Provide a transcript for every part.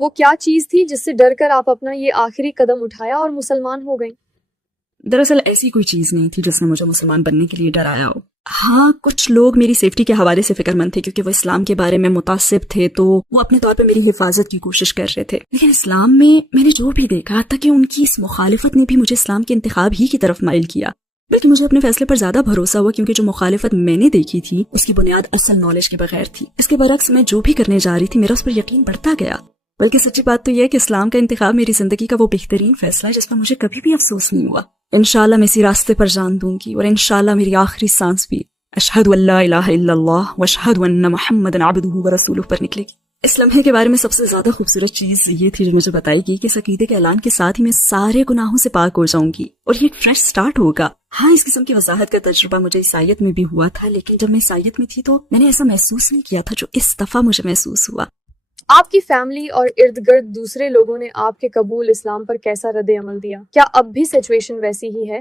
وہ کیا چیز تھی جس سے ڈر کر آپ اپنا یہ آخری قدم اٹھایا اور مسلمان ہو گئیں؟ دراصل ایسی کوئی چیز نہیں تھی جس نے مجھے مسلمان بننے کے لیے ڈرایا ہو. ہاں، کچھ لوگ میری سیفٹی کے حوالے سے فکر مند تھے کیونکہ وہ اسلام کے بارے میں متعصب تھے، تو وہ اپنے طور پہ میری حفاظت کی کوشش کر رہے تھے. لیکن اسلام میں نے جو بھی دیکھا تھا کہ ان کی اس مخالفت نے بھی مجھے اسلام کے انتخاب ہی کی طرف مائل کیا. بلکہ مجھے اپنے فیصلے پر زیادہ بھروسہ ہوا کیونکہ جو مخالفت میں نے دیکھی تھی اس کی بنیاد اصل نالج کے بغیر تھی. اس کے برعکس میں جو بھی کرنے جا رہی تھی میرا اس پر یقین بڑھتا گیا. بلکہ سچی بات تو یہ ہے کہ اسلام کا انتخاب میری زندگی کا وہ بہترین فیصلہ ہے جس پر مجھے کبھی بھی افسوس نہیں ہوا. انشاءاللہ میں اسی راستے پر جان دوں گی، اور انشاءاللہ میری آخری سانس بھی اشہد ان لا الہ الا اللہ واشہد ان محمدا عبدہ ورسولہ پر نکلے گی. اس لمحے کے بارے میں سب سے زیادہ خوبصورت چیز یہ تھی جو مجھے بتائی گئی کہ اس عقیدے کے اعلان کے ساتھ ہی میں سارے گناہوں سے پاک ہو جاؤں گی اور یہ ایک فریش سٹارٹ ہوگا. ہاں، اس قسم کی وضاحت کا تجربہ مجھے عیسائیت میں بھی ہوا تھا، لیکن جب میں عیسائیت میں تھی تو میں نے ایسا محسوس نہیں کیا تھا جو اس دفعہ مجھے محسوس ہوا. آپ کی فیملی اور ارد گرد دوسرے لوگوں نے آپ کے قبول اسلام پر کیسا رد عمل دیا؟ کیا اب بھی سچویشن ویسی ہی ہے؟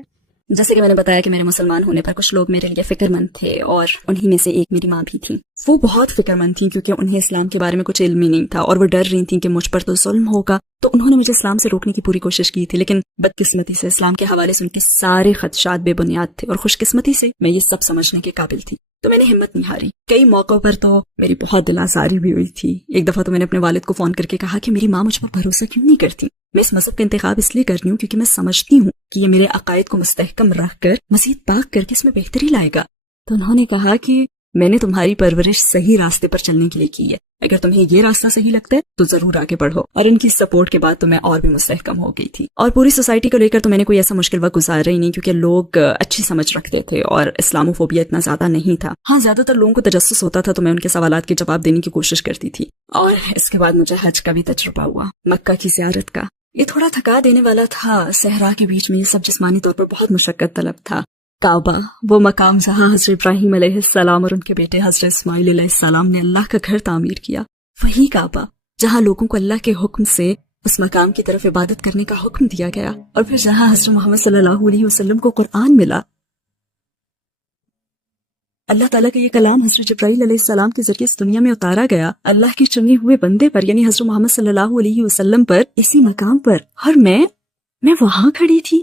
جیسے کہ میں نے بتایا کہ میرے مسلمان ہونے پر کچھ لوگ میرے لیے فکر مند تھے، اور انہی میں سے ایک میری ماں بھی تھی. وہ بہت فکر مند تھیں کیونکہ انہیں اسلام کے بارے میں کچھ علم ہی نہیں تھا، اور وہ ڈر رہی تھیں کہ مجھ پر تو ظلم ہوگا. تو انہوں نے مجھے اسلام سے روکنے کی پوری کوشش کی تھی، لیکن بدقسمتی سے اسلام کے حوالے سے ان کے سارے خدشات بے بنیاد تھے، اور خوش قسمتی سے میں یہ سب سمجھنے کے قابل تھی. تو میں نے ہمت نہیں ہاری. کئی موقعوں پر تو میری بہت دل آزاری بھی ہوئی تھی. ایک دفعہ تو میں نے اپنے والد کو فون کر کے کہا کہ میری ماں مجھ پر بھروسہ کیوں نہیں کرتی. میں اس مذہب کا انتخاب اس لیے کر رہی ہوں کیونکہ میں سمجھتی ہوں کہ یہ میرے عقائد کو مستحکم رکھ کر مزید پاک کر کے اس میں بہتری لائے گا. تو انہوں نے کہا کہ میں نے تمہاری پرورش صحیح راستے پر چلنے کے لیے کی ہے، اگر تمہیں یہ راستہ صحیح لگتا ہے تو ضرور آگے بڑھو. اور ان کی سپورٹ کے بعد تو میں اور بھی مستحکم ہو گئی تھی. اور پوری سوسائٹی کو لے کر تو میں نے کوئی ایسا مشکل وقت گزارا ہی نہیں کیونکہ لوگ اچھی سمجھ رکھتے تھے اور اسلاموفوبیا اتنا زیادہ نہیں تھا. ہاں، زیادہ تر لوگوں کو تجسس ہوتا تھا تو میں ان کے سوالات کے جواب دینے کی کوشش کرتی تھی. اور اس کے بعد مجھے حج کا بھی تجربہ ہوا، مکہ کی زیارت کا. یہ تھوڑا تھکا دینے والا تھا. صحرا کے بیچ میں یہ سب جسمانی طور پر بہت مشقت طلب تھا. کعبہ، وہ مقام جہاں حضرت ابراہیم علیہ السلام اور ان کے بیٹے حضرت اسماعیل علیہ السلام نے اللہ کا گھر تعمیر کیا. وہی کعبہ جہاں لوگوں کو اللہ کے حکم سے اس مقام کی طرف عبادت کرنے کا حکم دیا گیا، اور پھر جہاں حضرت محمد صلی اللہ علیہ وسلم کو قرآن ملا. اللہ تعالیٰ کا یہ کلام حضرت جبرائیل علیہ السلام کے ذریعے اس دنیا میں اتارا گیا اللہ کے چنے ہوئے بندے پر، یعنی حضرت محمد صلی اللہ علیہ وسلم پر، اسی مقام پر. اور میں وہاں کھڑی تھی.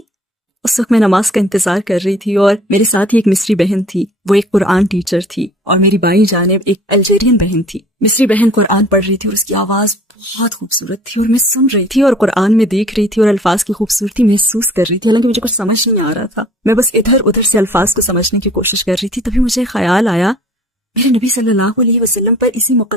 اس وقت میں نماز کا انتظار کر رہی تھی، اور میرے ساتھ ہی ایک مصری بہن تھی. وہ ایک قرآن ٹیچر تھی، اور میری بائیں جانب ایک الجیرین بہن تھی. مصری بہن قرآن پڑھ رہی تھی اور اس کی آواز بہت خوبصورت تھی، اور میں سن رہی تھی اور قرآن میں دیکھ رہی تھی اور الفاظ کی خوبصورتی محسوس کر رہی تھی. حالانکہ مجھے کچھ سمجھ نہیں آ رہا تھا، میں بس ادھر ادھر سے الفاظ کو سمجھنے کی کوشش کر رہی تھی. تبھی مجھے خیال آیا میرے نبی صلی اللہ علیہ وسلم پر اسی